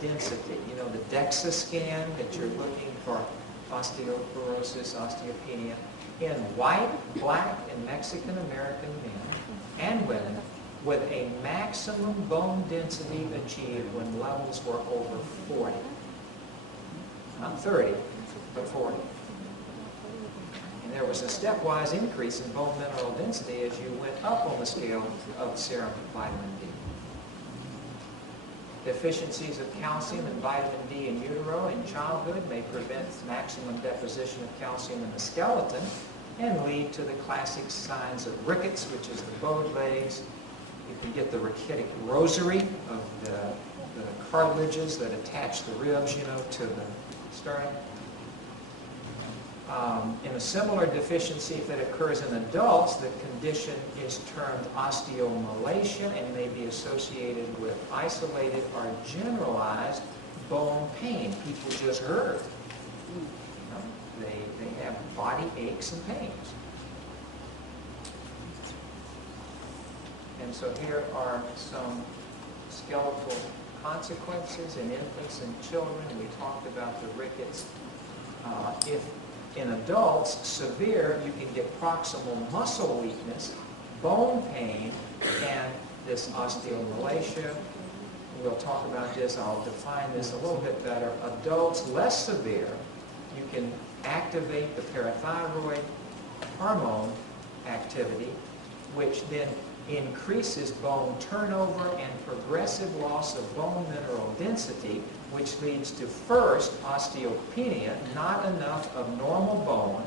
density. You know, the DEXA scan that you're looking for osteoporosis, osteopenia, in white, black, and Mexican American men and women with a maximum bone density achieved when levels were over 40. Not 30, but 40. And there was a stepwise increase in bone mineral density as you went up on the scale of serum vitamin D. Deficiencies of calcium and vitamin D in utero in childhood may prevent maximum deposition of calcium in the skeleton and lead to the classic signs of rickets, which is the bowed legs. You can get the rickety rosary of the cartilages that attach the ribs, you know, to the sternum. In a similar deficiency, if it occurs in adults, the condition is termed osteomalacia and may be associated with isolated or generalized bone pain. People just hurt. You know, they have body aches and pains. And so here are some skeletal consequences in infants and children. We talked about the rickets. If in adults, severe, you can get proximal muscle weakness, bone pain, and this osteomalacia. We'll talk about this. I'll define this a little bit better. Adults, less severe, you can activate the parathyroid hormone activity, which then increases bone turnover and progressive loss of bone mineral density, which leads to first osteopenia, not enough of normal bone,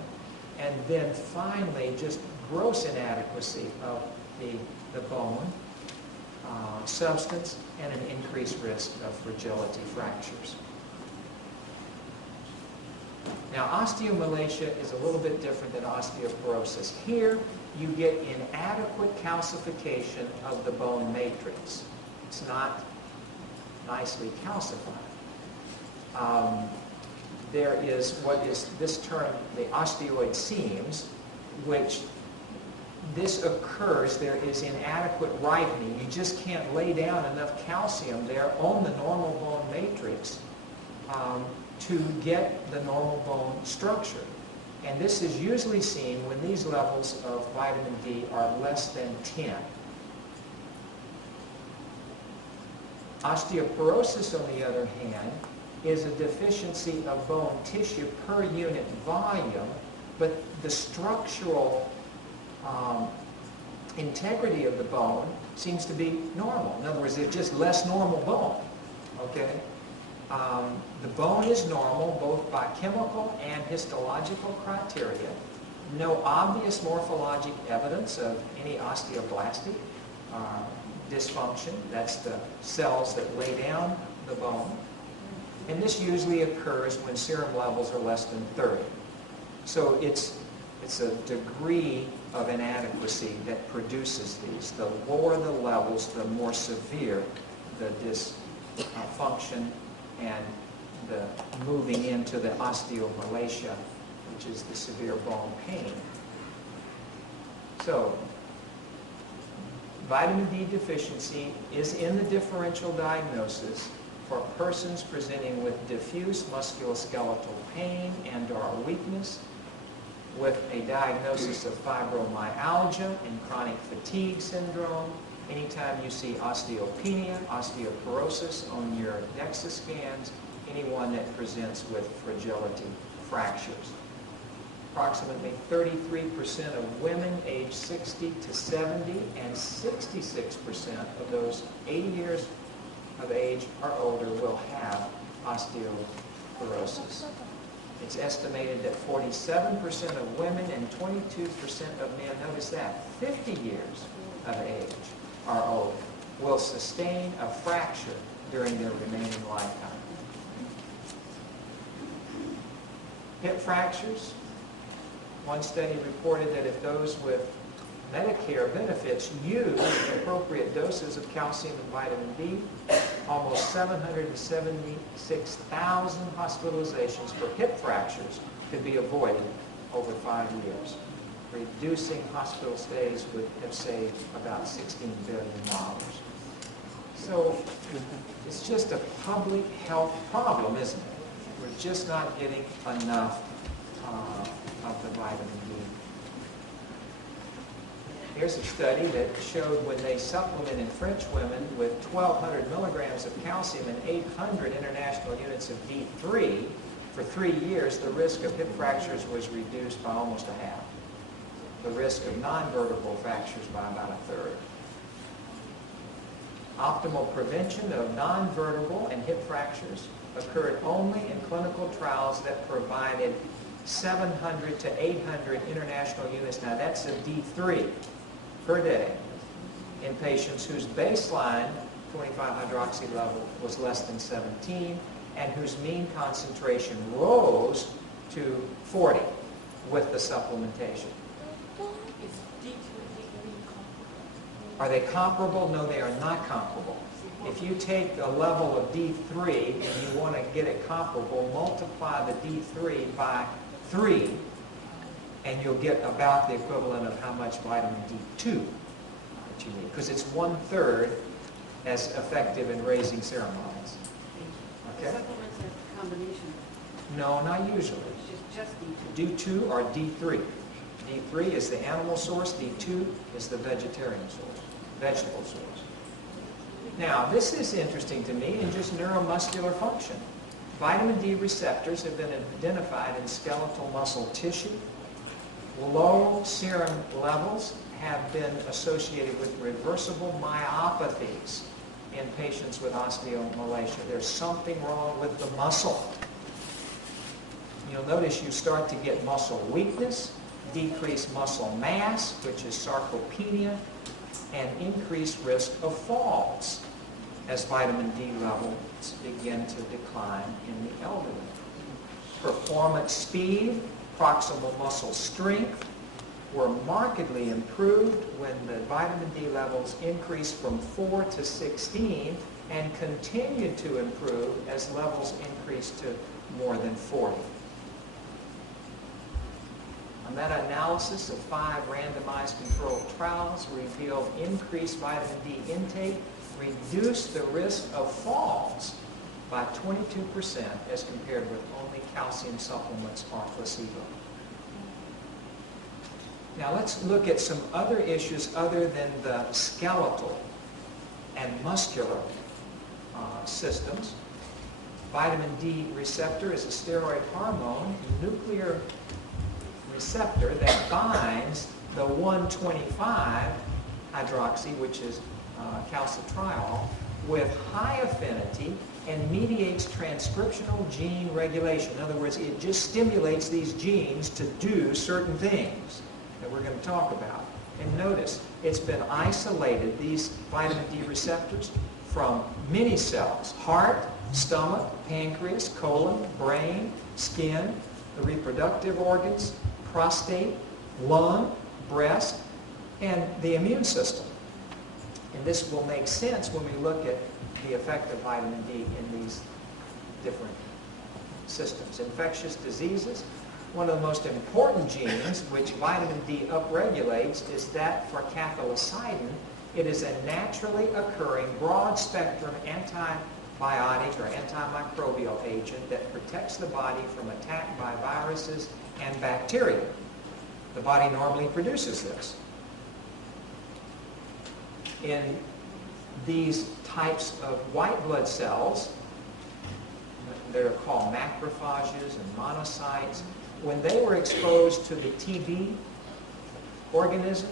and then finally just gross inadequacy of the bone substance and an increased risk of fragility fractures. Now, osteomalacia is a little bit different than osteoporosis. Here, you get inadequate calcification of the bone matrix. It's not nicely calcified. There is what is this term, the osteoid seams, which this occurs, there is inadequate ripening. You just can't lay down enough calcium there on the normal bone matrix to get the normal bone structure. And this is usually seen when these levels of vitamin D are less than 10. Osteoporosis, on the other hand, is a deficiency of bone tissue per unit volume, but the structural integrity of the bone seems to be normal. In other words, there's just less normal bone, okay? The bone is normal both by chemical and histological criteria. No obvious morphologic evidence of any osteoblastic dysfunction. That's the cells that lay down the bone. And this usually occurs when serum levels are less than 30. So it's a degree of inadequacy that produces these. The lower the levels, the more severe the dysfunction and the moving into the osteomalacia, which is the severe bone pain. So, vitamin D deficiency is in the differential diagnosis for persons presenting with diffuse musculoskeletal pain and or weakness, with a diagnosis of fibromyalgia and chronic fatigue syndrome. Anytime you see osteopenia, osteoporosis on your DEXA scans, anyone that presents with fragility fractures. Approximately 33% of women aged 60 to 70 and 66% of those 80 years of age or older will have osteoporosis. It's estimated that 47% of women and 22% of men, notice that, 50 years of age or older, will sustain a fracture during their remaining lifetime. Hip fractures. One study reported that if those with Medicare benefits use appropriate doses of calcium and vitamin D, almost 776,000 hospitalizations for hip fractures could be avoided over 5 years. Reducing hospital stays would have saved about $16 billion. So it's just a public health problem, isn't it? We're just not getting enough of the vitamin D. Here's a study that showed when they supplemented French women with 1,200 milligrams of calcium and 800 international units of D3 for 3 years, the risk of hip fractures was reduced by almost a half. The risk of non-vertebral fractures by about a third. Optimal prevention of non-vertebral and hip fractures occurred only in clinical trials that provided 700 to 800 international units. Now that's a D3 per day in patients whose baseline 25-hydroxy level was less than 17 and whose mean concentration rose to 40 with the supplementation. Are they comparable? No, they are not comparable. If you take a level of D3 and you want to get it comparable, multiply the D3 by 3 and you'll get about the equivalent of how much vitamin D2 that you need, because it's 1/3 as effective in raising serum levels. Okay? Supplements are a combination. No, not usually. It's just D2. D2 or D3. D3 is the animal source, D2 is the vegetarian source, vegetable source. Now, this is interesting to me in just neuromuscular function. Vitamin D receptors have been identified in skeletal muscle tissue. Low serum levels have been associated with reversible myopathies in patients with osteomalacia. There's something wrong with the muscle. You'll notice you start to get muscle weakness, decreased muscle mass, which is sarcopenia, and increased risk of falls as vitamin D levels begin to decline in the elderly. Performance speed, proximal muscle strength were markedly improved when the vitamin D levels increased from 4 to 16 and continued to improve as levels increased to more than 40. A meta-analysis of 5 randomized controlled trials revealed increased vitamin D intake reduced the risk of falls by 22% as compared with only calcium supplements or placebo. Now let's look at some other issues other than the skeletal and muscular systems. Vitamin D receptor is a steroid hormone, nuclear receptor that binds the 1,25-hydroxy, which is calcitriol, with high affinity and mediates transcriptional gene regulation. In other words, it just stimulates these genes to do certain things that we're going to talk about. And notice, it's been isolated, these vitamin D receptors, from many cells: heart, stomach, pancreas, colon, brain, skin, the reproductive organs, prostate, lung, breast, and the immune system. And this will make sense when we look at the effect of vitamin D in these different systems. Infectious diseases, one of the most important genes which vitamin D upregulates is that for cathelicidin. It is a naturally occurring broad-spectrum antibiotic or antimicrobial agent that protects the body from attack by viruses and bacteria. The body normally produces this. In these types of white blood cells, they're called macrophages and monocytes, when they were exposed to the TB organism,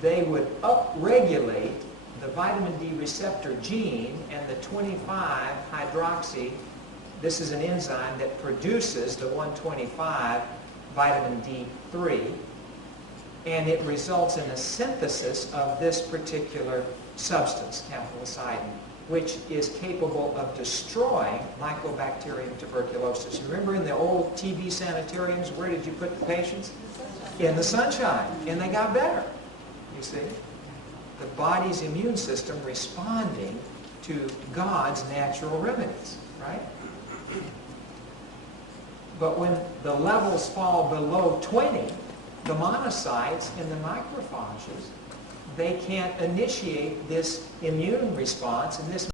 they would upregulate the vitamin D receptor gene and the 25-hydroxy. This is an enzyme that produces the 125 vitamin D3, and it results in the synthesis of this particular substance, cathelicidin, which is capable of destroying Mycobacterium tuberculosis. Remember in the old TB sanitariums, where did you put the patients? In the sunshine, and they got better, you see. The body's immune system responding to God's natural remedies, right? But when the levels fall below 20, the monocytes and the macrophages they can't initiate this immune response, and this